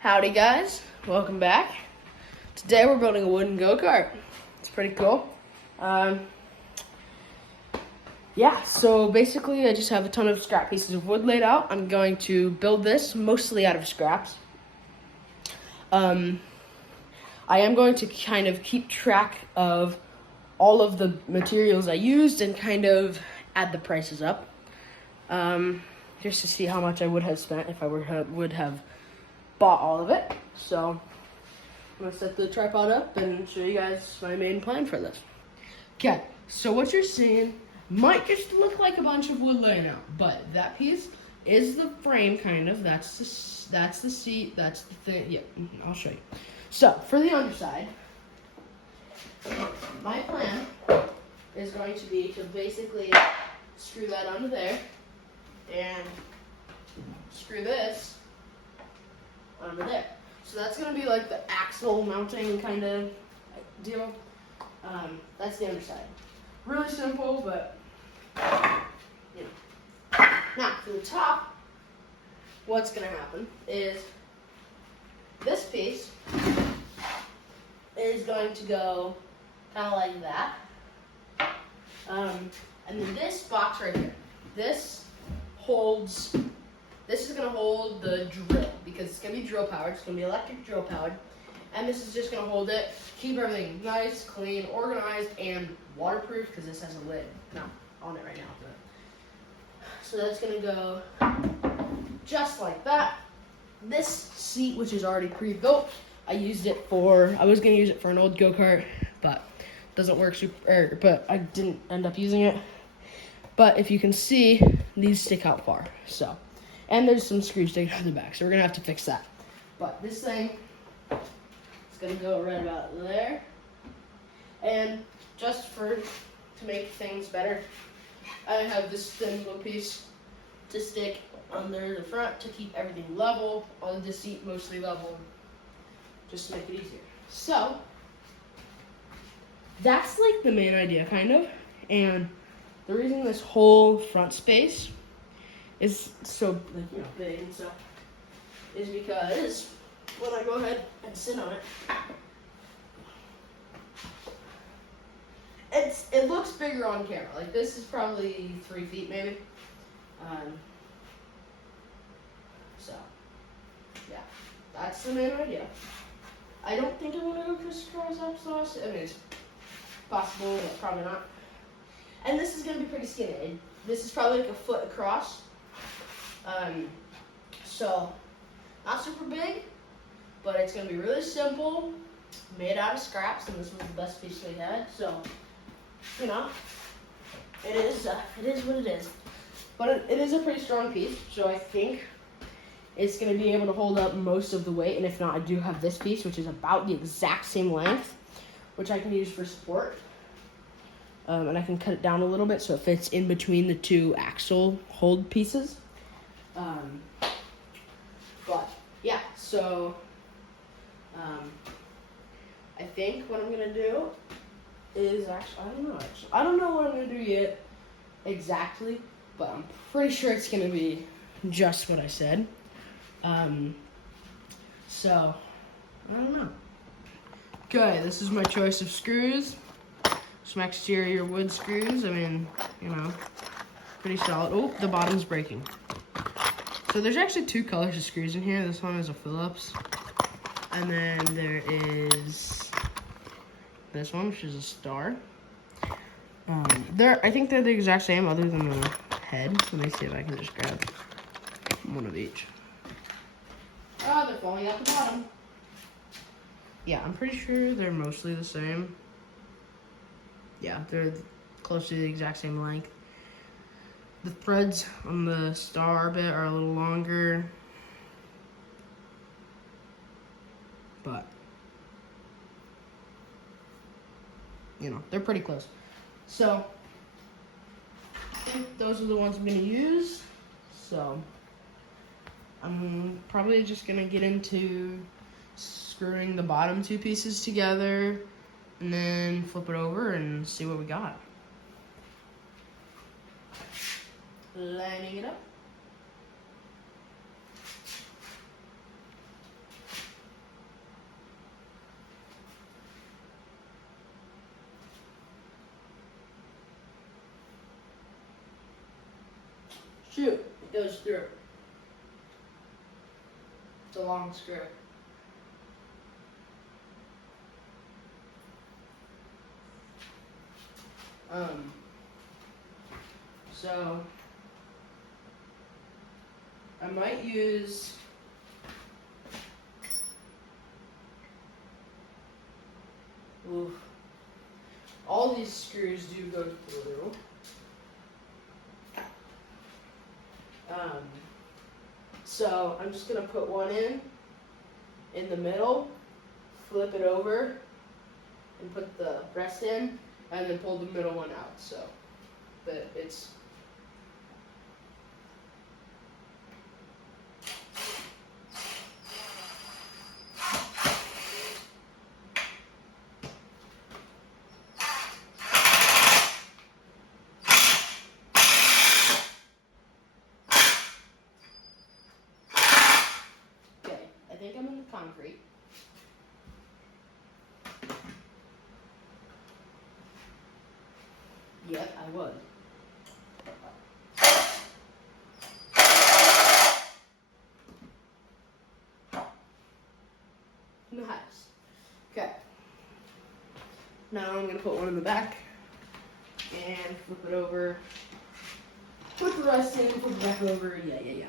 Howdy guys, welcome back. Today we're building a wooden go-kart. It's pretty cool. So basically I just have a ton of scrap pieces of wood laid out. I'm going to build this mostly out of scraps. I am going to kind of keep track of all of the materials I used and kind of add the prices up. Just to see how much I would have spent if I would have bought all of it. So I'm gonna set the tripod up and show you guys my main plan for this. Okay, so what you're seeing might just look like a bunch of wood laying out, but that piece is the frame, kind of. That's the seat. That's the thing. Yeah, I'll show you. So for the underside, my plan is going to be to basically screw that under there and screw this under there. So that's going to be like the axle mounting kind of deal. That's the underside. Really simple, but you know. Now, for the top, what's going to happen is this piece is going to go kind of like that. And then this box right here, this is going to hold the drill because it's going to be drill powered. It's going to be electric drill powered. And this is just going to hold it, keep everything nice, clean, organized, and waterproof because this has a lid. Not on it right now. But. So that's going to go just like that. This seat, which is already pre-built, I was going to use it for an old go-kart, but it doesn't work but I didn't end up using it. But if you can see, these stick out far, so. And there's some screws sticking out the back, so we're gonna have to fix that. But this thing is gonna go right about there. And just to make things better, I have this thin little piece to stick under the front to keep everything level, on the seat mostly level, just to make it easier. So, that's like the main idea, kind of. And the reason this whole front space is so big and stuff is because when I go ahead and sit on it, it looks bigger on camera. Like this is probably 3 feet maybe. So yeah, that's the main idea. I don't think I'm gonna go crisscross applesauce. I mean, it's possible, but probably not. And this is gonna be pretty skinny. This is probably like a foot across. So not super big, but it's gonna be really simple, made out of scraps, and this was the best piece we had. So, you know, it is what it is. But it is a pretty strong piece, so I think it's gonna be able to hold up most of the weight. And if not, I do have this piece, which is about the exact same length, which I can use for support. And I can cut it down a little bit so it fits in between the two axle hold pieces. But yeah, so I think what I'm gonna do is I don't know what I'm gonna do yet exactly, but I'm pretty sure it's gonna be just what I said. So I don't know. Okay, this is my choice of screws. Some exterior wood screws. I mean, you know, pretty solid. Oh, the bottom's breaking. So there's actually 2 colors of screws in here. This one is a Phillips. And then there is this one, which is a Star. I think they're the exact same other than the head. Let me see if I can just grab one of each. Oh, they're falling out the bottom. Yeah, I'm pretty sure they're mostly the same. Yeah, they're close to the exact same length. The threads on the Star bit are a little longer, but you know, they're pretty close. So I think those are the ones I'm gonna use. So I'm probably just gonna get into screwing the bottom 2 pieces together and then flip it over and see what we got. Lining it up. Shoot, it goes through. It's a long screw. So I might use all these screws do go through. So I'm just gonna put one in the middle, flip it over, and put the rest in, and then pull the middle one out. So that it's I think I'm in the concrete. Yep, I was. Nice. Okay. Now I'm gonna put one in the back and flip it over. Put the rest in, flip it back over. Yeah.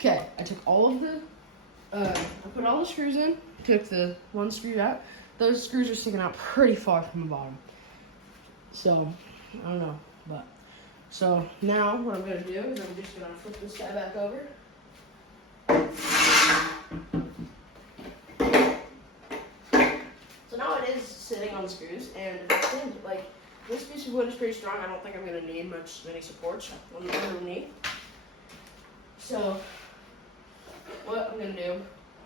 Okay, I took all of the, I put all the screws in, took the one screw out. Those screws are sticking out pretty far from the bottom. So, I don't know, but. So now what I'm gonna do is I'm just gonna flip this guy back over. So now it is sitting on the screws, and like this piece of wood is pretty strong. I don't think I'm gonna need many supports on the underneath. So what I'm gonna do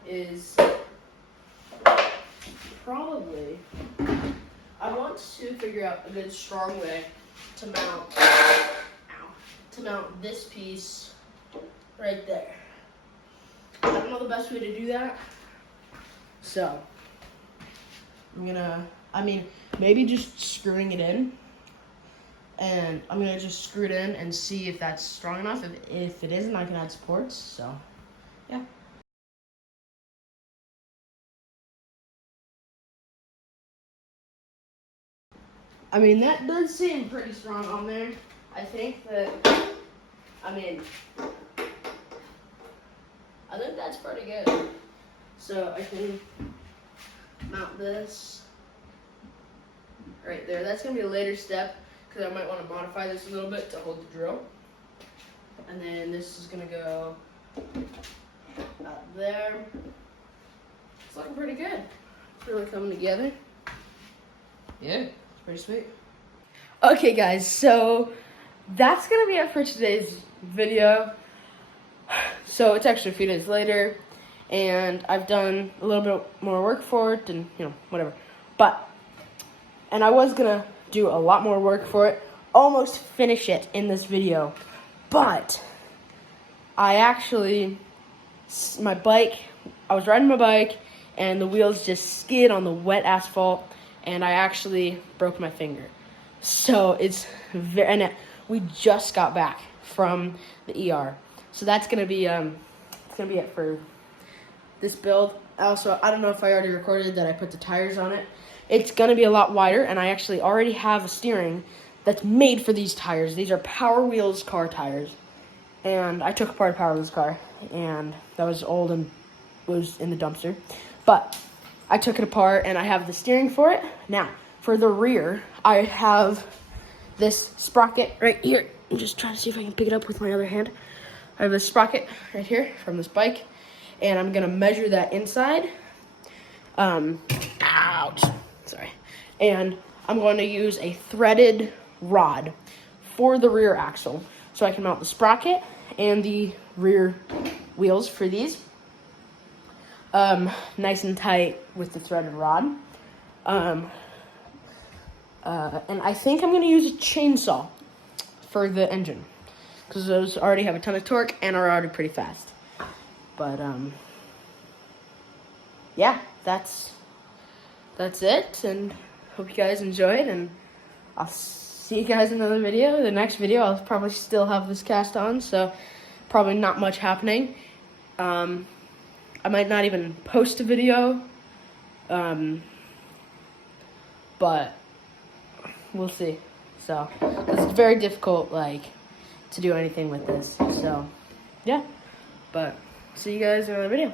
is probably I want to figure out a good strong way to mount this piece right there. I don't know the best way to do that, so I'm gonna, maybe just screwing it in, and I'm gonna just screw it in and see if that's strong enough. If it isn't, I can add supports, so yeah. That does seem pretty strong on there. I think that's pretty good. So I can mount this right there. That's gonna be a later step because I might want to modify this a little bit to hold the drill. And then this is gonna go out there. It's looking pretty good. It's really coming together. Yeah. Pretty sweet. Okay guys, so that's gonna be it for today's video. So it's actually a few days later, and I've done a little bit more work for it, and whatever. And I was gonna do a lot more work for it, almost finish it in this video, but I was riding my bike, and the wheels just skid on the wet asphalt, and I actually broke my finger. So we just got back from the ER. So that's gonna be it for this build. Also, I don't know if I already recorded that I put the tires on it. It's gonna be a lot wider, and I actually already have a steering that's made for these tires. These are Power Wheels car tires. And I took apart a Power Wheels car, and that was old and was in the dumpster. But I took it apart, and I have the steering for it. Now, for the rear, I have this sprocket right here. I'm just trying to see if I can pick it up with my other hand. I have a sprocket right here from this bike, and I'm gonna measure that inside. Ouch, sorry. And I'm going to use a threaded rod for the rear axle, so I can mount the sprocket and the rear wheels for these. Nice and tight with the threaded rod. And I think I'm going to use a chainsaw for the engine, because those already have a ton of torque and are already pretty fast. But, yeah, that's it, and hope you guys enjoyed, and I'll see you guys in another video. The next video, I'll probably still have this cast on, so probably not much happening. I might not even post a video, but we'll see. So, it's very difficult, like, to do anything with this, so, yeah. But, see you guys in another video.